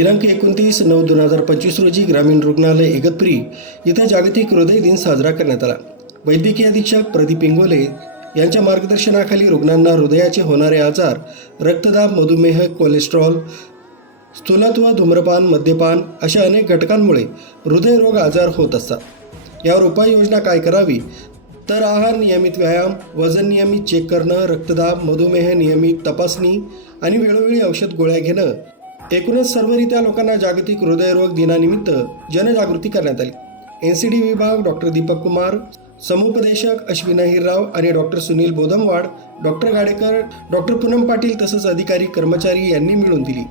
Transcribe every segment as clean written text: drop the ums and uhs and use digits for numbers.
दिनांक 29/9/2025 रोजी ग्रामीण रुग्णालय इगतपुरी इथं जागतिक हृदय दिन साजरा करण्यात आला। वैद्यकीय अधीक्षक प्रदीप इंगोले यांच्या मार्गदर्शनाखाली रुग्णांना हृदयाचे होणारे आजार, रक्तदाब, मधुमेह, कोलेस्ट्रॉल, स्थूलत्व, धूम्रपान, मद्यपान अशा अनेक घटकांमुळे हृदयरोग आजार होत असतात। यावर उपाययोजना काय करावी तर आहार, नियमित व्यायाम, वजन नियमित चेक करणं, रक्तदाब, मधुमेह नियमित तपासणी आणि वेळोवेळी औषध गोळ्या घेणं, एकूणच सर्वरित्या लोकांना जागतिक हृदयरोग दिनानिमित्त जनजागृती करण्यात आली। NCD विभाग डॉक्टर दीपक कुमार, समुपदेशक अश्विन अहिरराव आणि doctor Sunil Bodhamwad, doctor Gadekar, doctor Poonam Patil तसंच अधिकारी कर्मचारी यांनी मिळून दिली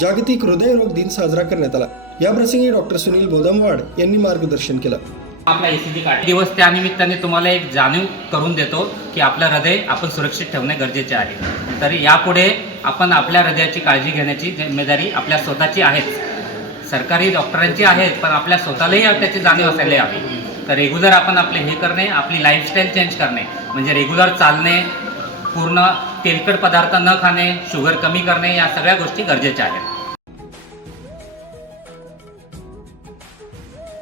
जागतिक हृदयरोग दिन साजरा करण्यात आला। याप्रसंगी डॉक्टर सुनील बोधमवाड यांनी मार्गदर्शन केलं। आपला ECG कार्ड दिवस त्यानिमित्ताने तुम्हाला एक जाणीव करून देतो की आपलं हृदय आपण सुरक्षित ठेवणे गरजेचे आहे। तर यापुढे आपण आपल्या हृदयाची काळजी घेण्याची जिम्मेदारी आपल्या स्वतःची आहे। सरकारी डॉक्टरांची आहेत, पण आपल्या स्वतःलाही त्याची जाणीव असायला हवी। तर रेग्युलर आपण आपले हे करणे, आपली लाईफस्टाईल चेंज करणे, म्हणजे रेग्युलर चालणे, पूर्ण तेलकट पदार्थ न खाणे, शुगर कमी करणे, या सगळ्या गोष्टी गरजेच्या आहेत।